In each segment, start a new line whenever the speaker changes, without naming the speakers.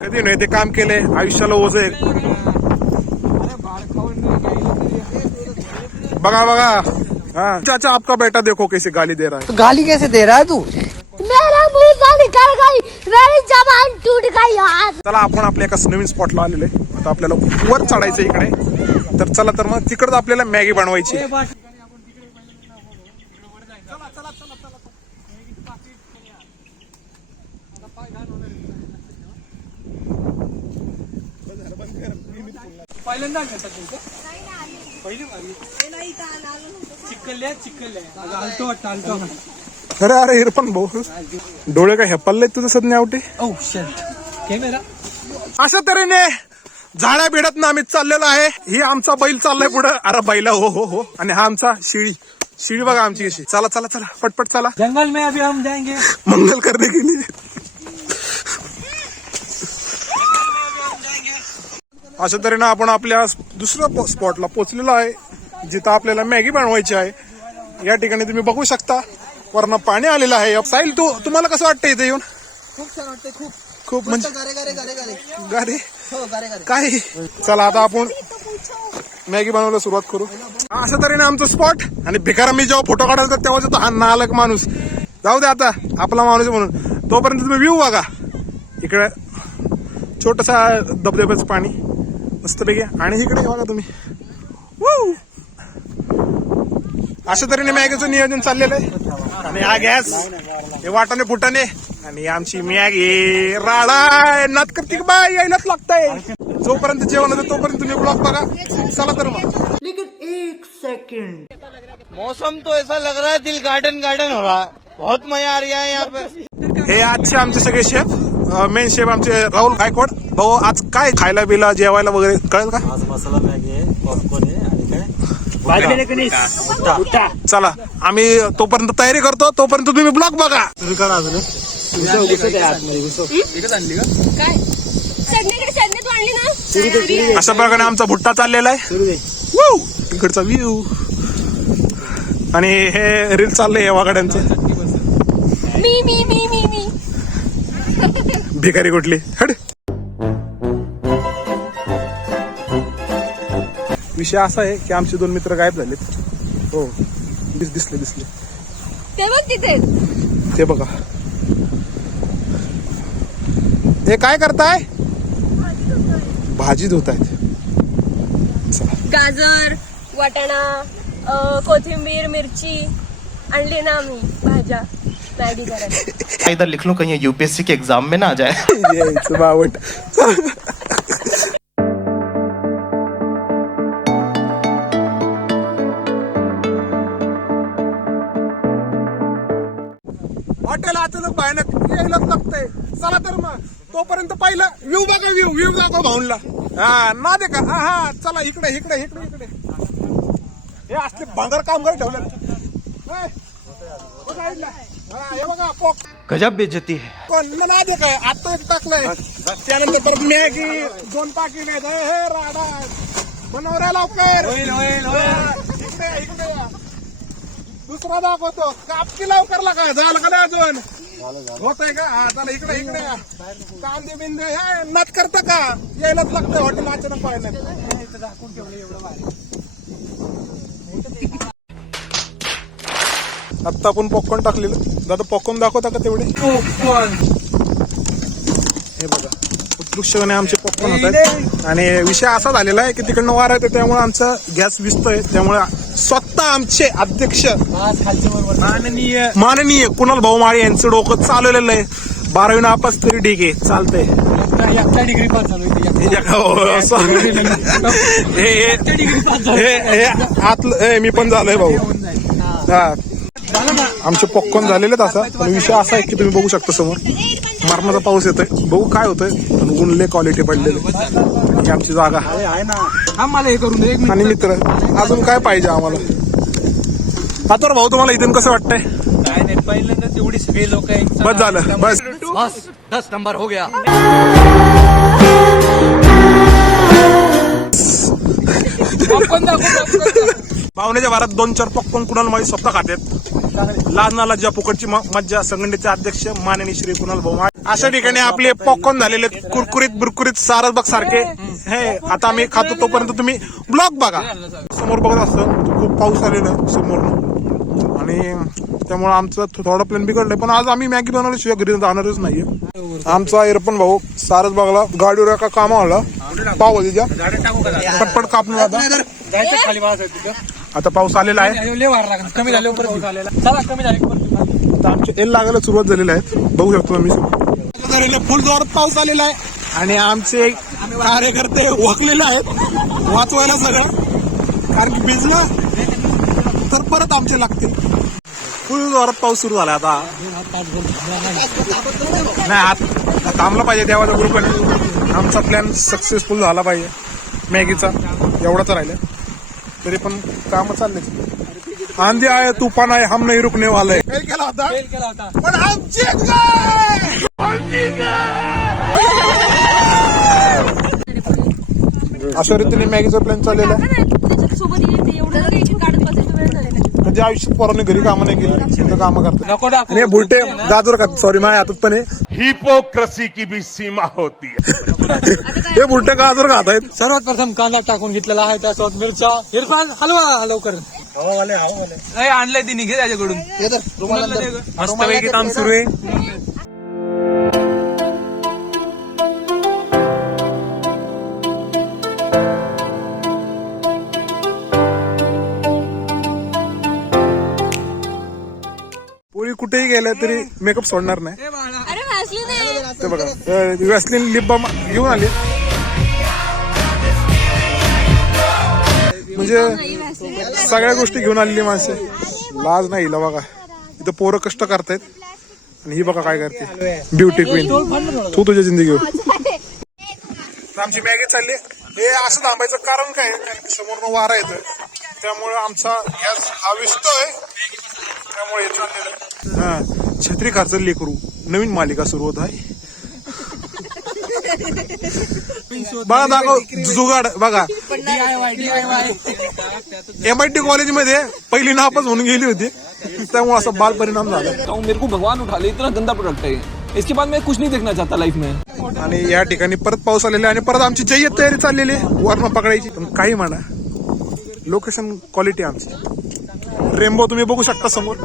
कधी नाही ते काम केले आयुष्याला ओझ आहे. बघा बघा. हाँ. चाचा आपका बेटा देखो कैसे गाली दे रहा है.
तो गाली कैसे दे रहा है तू?
मेरा मुंह से निकल गई। मेरी जबान टूट गई यार
चला आपण आपल्या एका नवीन स्पॉटला आलेलो आहे. आता आपल्याला वर चढायचं इकडे. तर चला तर मग तिकडं आपल्याला मॅगी बनवायची आहे.
पहिल्यांदा
अरे अरे इरफान भाऊ. डोळे काय हेपल्ले तुझं सध्या आवटे?
ओ शट कॅमेरा
अशा तऱ्हेने झाड्या बिडत ना आम्ही चाललेलो आहे. ही आमचा बैल चाललाय पुढं. अरे बैला हो हो हो. आणि हा आमचा शिळी. शिळी बघा आमची कशी. चला चला चला. पटपट चला.
जंगल में अभी हम जाएंगे.
मंगल करने के लिए. अशा तऱ्हेनं आपण आपल्या दुसऱ्या स्पॉटला पोहोचलेलो आहे जिथं आपल्याला मॅगी बनवायची आहे. या ठिकाणी तुम्ही बघू शकता वरनं पाणी आलेलं आहे. साहिल तू तुम्हाला कसं वाटतं इथे येऊन?
खूप छान वाटते खूप.
खूप म्हणजे
गारे हो गारे
काय? चला आता आपण मॅगी बनवायला सुरुवात करू. अशा तऱ्हेने आमचं स्पॉट आणि भिकारा मी जेव्हा फोटो काढायचा तेव्हा येतो हा नालक माणूस. जाऊ दे आता आपला माणूस म्हणून. तोपर्यंत तुम्ही व्ह्यू बघा. इकडे छोटसा धबधब्याचं पाणी. मस्तपैकी. आणि इकडे बघा तुम्ही! अशा तऱ्हेने मॅगीचं नियोजन चाललेलं आहे. आणि हा गॅस हे वाटाने फुटाने आणि आमची मॅगी. राडा नात करते बाय यायलाच लागतंय. जोपर्यंत जेवण होतं तोपर्यंत तुम्ही ब्लॉग बघा. चला तर मग.
मौसम तो ऐसा लग रहा है दिल गार्डन गार्डन हो रहा है। बहुत मजा आ रहा है यहाँ पे।
हे आजचे आमचे सगळे शेफ मेन शेफ आमचे राहुल गायकवाड. भाऊ आज काय खायला बिला जेवायला वगैरे कळेल का?
आज मसाला मॅगी आहे पॉपकॉर्न आहे आणि काय?
चला आम्ही तोपर्यंत तयारी करतो तोपर्यंत तुम्ही ब्लॉग बघा. अशा प्रकारे आमचा भुट्टा चाललेला आहे! इकडचा व्ह्यू आणि हे रील चाललंय या वागाड्यांचं
मी मी मी मी मी.
भिकारी कुठली? विषय असा आहे की आमचे दोन मित्र गायब झालेत. हो. दिस दिसले दिसले.
ते बघ तिथे.
ते बघा. हे काय करताय? भाजी धुत आहेत
गाजर वाटाणा कोथिंबीर मिरची आणली ना आम्ही भाज्या. मॅगी करायला
इधर लिख लूं कहीं यूपीएससी के एग्जाम में ना आ जाए.
व्ह्यू बघा व्ह्यू व्ह्यू दाखव भाऊनला हा ना दे का? हा हा चला इकडे इकडे इकडे इकडे. हे असले भांगर कामगार ठेवले. हे. हा, हे पोक.
गजब बेइज्जती है।
पण मी ना दे काय आता एक टाकलंय. त्यानंतर परत मॅगी दोन टाकी नाही हे राडा. बनवऱ्या लवकर. इकडे इकडे. दुसरा दाखवतो. कापकी लवकर लागा. झालं का नाही अजून होतंय का? इकडे इकडे. कांदे बिंदे हे नात करता का? यायलाच लागतंय हॉटेल अचानक पाहिजे आत्ता आपण पॉपकॉर्न टाकलेलं. दादा पॉपकॉर्न दाखवता का तेवढे? हे बघा उत्कृष्टपणे आमचे पॉपकॉर्न होत आहेत. आणि विषय असा झालेला आहे की तिकडनं वारा येतो त्यामुळे आमचा गॅस विजतोय त्यामुळे स्वतः आमचे अध्यक्ष माननीय माननीय कुणाल भाऊ माळी यांचं डोकं चालवलेलं आहे. बारावी नापास तरी ठीक आहे चालतंय.
डिग्री पास झालो
मी पण झालोय भाऊ. हा. आमचे पॉपकॉर्न झालेले असा पण विषय असा आहे की तुम्ही बघू शकता समोर. मरणाचा पाऊस येतोय. बघू काय होतंय पण लय क्वालिटी पडलेले. ही आमची जागा.
हा मला हे करून दे एक
आणि मित्र अजून काय पाहिजे आम्हाला? पातोर भाऊ तुम्हाला इथून कसं वाटतंय?
काय नाही पहिल्यांदाच एवढी सगळी लोक
बस झालं बस.
बस. दस नंबर हो गया.
पाहुण्याच्या भारात दोन चार पॉपकॉर्न कुणाल माळी स्वतः खात्यात लाजनाला ज्या फुकटची मज्जा संघटनेचे अध्यक्ष माननी श्री कुणाल भाऊ अशा ठिकाणी आपले पॉपकॉर्न झालेले कुरकुरीत बुरकुरीत सारसबाग सारखे. हे आता आम्ही खातो तोपर्यंत तुम्ही ब्लॉग बघा. समोर बघत असतं खूप पाऊस आलेला समोर. आणि त्यामुळे आमचं थोडा प्लॅन बिघडलंय. पण आज आम्ही मॅगी बनवल्याशिवाय घरी जाणारच नाहीये. आमचा एरपण भाऊ सारस बघला गाडीवर एका कामाला पाव तिच्या पटपट कापून आता. आता पाऊस आलेला आहे.
लय लागला. कमी झाले परत. आलेला चला कमी झाले परत
आता आमचे एल लागायला सुरुवात झालेली आहे. बघू शकतो आम्ही. फुल जोरात पाऊस आलेला आहे. आणि आमचे कार्यकर्ते वकलेले आहेत. वाचवायला सगळं. कारण की भिजलं तर परत आमचे लागतील. फुल जोरात पाऊस सुरू झाला आता. नाही आत थांबला पाहिजे देवाच्या ग्रुपने आमचा प्लॅन सक्सेसफुल झाला पाहिजे. मॅगीचा. एवढाच राहिला तरी पण काम चालले. आंधी आहे तुफान आहे हम नाही रुकणे वाले केला होता.
केला होता.
पण आमची! अशा रीतीने मॅगीचा प्लॅन चाललेला आहे.
सोबत येते एवढं जरी एक काढत बसायचं वेळ
म्हणजे आयुष्यात पोरांनी घरी कामं नाही केली तिथं कामं करतात. आणि हे बुलटे गाजर का सॉरी माझ्या हातात पण आहे.
हिपोक्रेसी की भी सीमा होती है.
हे बुलटे गाजर खात आहेत.
सर्वात प्रथम कांदा टाकून घेतलेला आहे त्यासोबत मिरच्या इरफान हलवा लवकर. नाही आणलंय तिने घे त्याच्याकडून. मस्तपैकी काम सुरू आहे.
गेल्या तरी मेकअप सोडणार नाही.
अरे वाचली नाही.
ते बघा. वॅसलीन लिप बाम घेऊन आली. म्हणजे सगळ्या गोष्टी घेऊन आलेली माणसे. लाज नाही हिला बघा. इथं पोरं कष्ट करतायत. आणि ही बघा काय करते. ब्युटी क्वीन तू तुझ्या जिंदगी आमची मॅगी चालली. हे असं थांबायचं कारण काय? समोरनं वारा येतोय. त्यामुळे आमचा गॅस हा विस्तोय. त्यामुळे हे आहे. छत्री खाचल लेकरू नवीन मालिका सुरू होत आहे. बघा दाखव जुगाड बघा. एम आय टी कॉलेजमध्ये पहिली नापास होऊन गेली होती. त्यामुळे असा बाल परिणाम झाला.
मेरे को भगवान उठा ले इतना गंदा प्रोडक्ट है ये। इसके बाद मैं कुछ नहीं देखना चाहता लाइफ में.
आणि या ठिकाणी परत पाऊस आलेला आहे आणि परत आमची जय्यत तयारी चाललेली आहे. वर्ण पकडायची. पण काही म्हणा. लोकेशन क्वालिटी आमची. रेनबो तुम्ही बघू शकता समोर.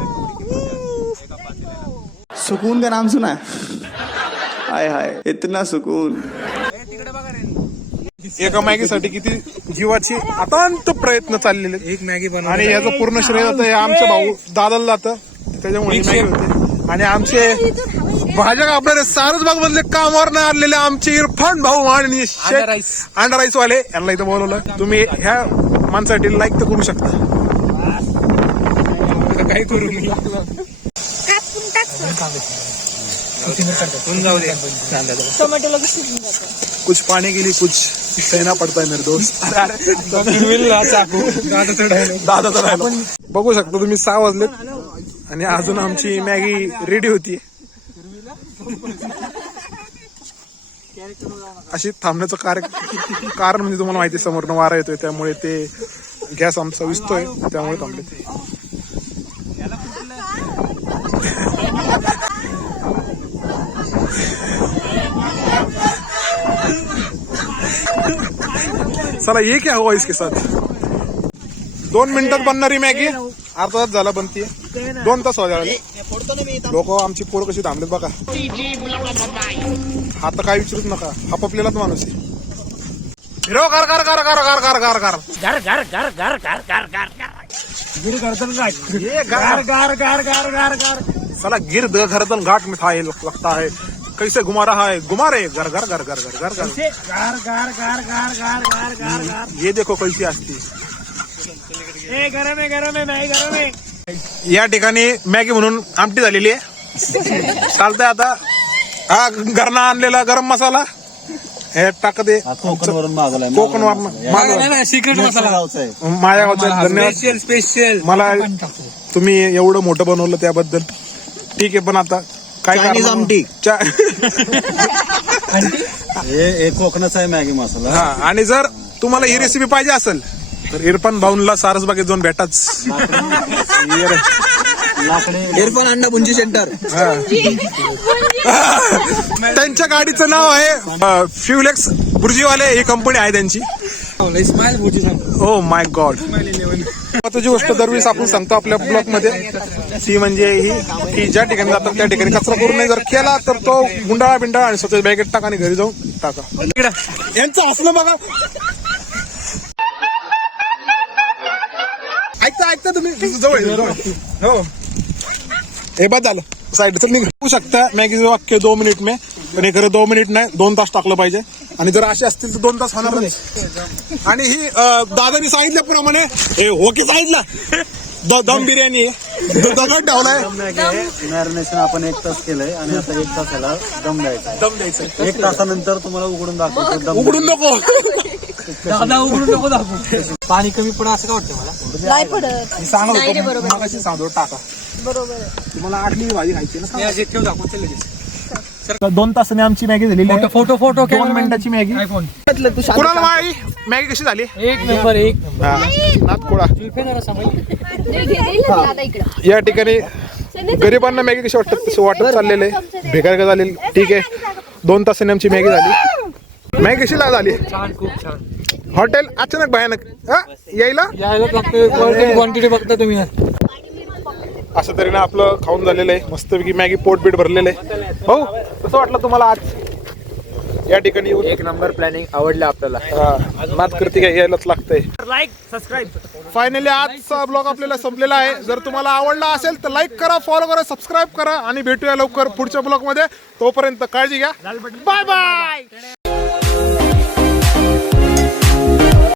सुकून का नाम सुना है? हाय हाय इतना सुकून.
एका मॅगीसाठी किती जीवाची अतांत प्रयत्न चाललेले.
एक मॅगी बनव
आणि याचं पूर्ण श्रेय जातं हे आमच्या भाऊ दादाला जातं. त्याच्यामुळे मॅगी होते. आणि आमचे भाज्या कापणारे सारसबाग मधले कामावर नाही आलेले आमचे इरफान भाऊ आणि
अंडा राईस.
वाले यांना इथं बोलवलं. तुम्ही ह्या माणसासाठी लाईक तर करू शकता.
काही करू मी?
जातं.
कुछ पाने के लिए कुछ सहना पडता है मेरे दोस्त. दादाचा राहिला. बघू शकता तुम्ही सहा वाजलेत आणि अजून आमची मॅगी रेडी होती अशी थांबण्याचं कार्य कारण म्हणजे तुम्हाला माहिती आहे, समोरनं वारा येतोय त्यामुळे ते गॅस आमचा विजतोय त्यामुळे थांबले चला ये क्या हुआ इसके साथ दोन मिनिटात बनणारी मॅगी अर्धा तास झाला बनतीये दोन तास वाजले लोक आमची पोरं कशी थांबलेत बघा हा तर काय विचारूच नका आपापल्यालाच माणूस आहे हिरो गार गार गार गार गार गार गार गार गिर गर्दन घाट ये गार गार गार गार गार गार साला गिर द गर्दन घाट में था ये लगता है कैसे घुमा रहा है घुमा रहे घर घर घर घर घर घर घर गार गार गार गार गार गार गार गार ये देखो कैसी असती गरम आहे गरम आहे नाही गरम आहे या ठिकाणी मॅगी म्हणून आमटी झालेली आहे चालतंय आता हा घरना आणलेला गरम मसाला हे टाक दे
कोकण वरून मागवलाय
कोकण वरण
नाही सिक्रेट मसाला
माझ्या गावचं धन्यवाद
स्पेशल स्पेशल
मला तुम्ही एवढं मोठं बनवलं त्याबद्दल ठीक आहे पण आता काय कारणामुळं-
आमटी.
चा-
हे हे कोकणाचा आहे मॅगी मसाला.
हा आणि जर तुम्हाला ही रेसिपी पाहिजे असेल तर इरफान भाऊनला सारसबागेत जाऊन भेटाच.
लाकडे
इरफान अंडा भुंजी सेंटर.
त्यांच्या गाडीचं नाव आहे फ्युलेक्स बुर्जीवाले ही कंपनी आहे त्यांची. ओ माय गॉड महत्वाची गोष्ट दरवेळेस आपण सांगतो आपल्या ब्लॉकमध्ये. ती म्हणजे ही की ज्या ठिकाणी जातात त्या ठिकाणी कचरा करू नये जर केला तर तो गुंडाळा बिंडाळा आणि स्वतः बॅगेत टाका आणि घरी जाऊन टाका. यांचं हसलं बघा. ऐकता ऐकता तुम्ही. जवळ. हो. हे बाद झालं. साईड तर निघू. शकता. मॅगीचं वाक्य दो मिनिट में पण हे खरं दोन मिनिट नाही दोन तास टाकलं पाहिजे. आणि जर असे असतील तर दोन तास होणार नाही. आणि ही दादानी सांगितल्याप्रमाणे हे हो की सांगितलं? दम बिर्याणी आहे. दगड ठेवलाय
मॅरिनेशन आपण एक तास केलंय आणि आता एक तास याला दम द्यायचा
दम द्यायचं
एक तासानंतर तुम्हाला उघडून दाखवतो दम
उघडून नको.
दादा उघडून नको दाखवू. पाणी कमी पडा असं का वाटतं मला?
नाही पडत.
मी सांगत टाका.
बरोबर.
तुम्हाला आठली भाजी खायची ना?
ठेव दाखवून चल लगेच
दोन तासाने आमची मॅगी झालेली आहे.
फोटो फोटो
दोन मिनिटाची मॅगी.
आयफोन
कुणाला माळी मॅगी कशी झाली?
एक नंबर एक
हा. नाथखोळा
दादा इकडं
या ठिकाणी गरिबांना मॅगी कशी वाटत तसं वाटत चाललेलं आहे? भेकार का झालेली? ठीक आहे. दोन तासाने आमची मॅगी झाली. मॅगी कशी ला झाली?
छान खूप छान.
हॉटेल अचानक भयानक. हा? यायला?
क्वांटिटी बघता तुम्ही.
असं तरी ना आपलं खाऊन झालेलं आहे. मस्तपैकी मॅगी पोट बीट भरलेलं आहे. हो कसं वाटलं तुम्हाला आज? या ठिकाणी येऊन.
एक नंबर प्लॅनिंग आवडलं आपल्याला.
नात करते काय यायलाच लागतंय. लाईक सबस्क्राईब फायनली आजचा ब्लॉग आपल्याला संपलेला आहे. जर तुम्हाला आवडला असेल तर लाईक करा फॉलो करा सबस्क्राईब करा आणि भेटूया लवकर पुढच्या ब्लॉगमध्ये. तोपर्यंत काळजी घ्या. Bye bye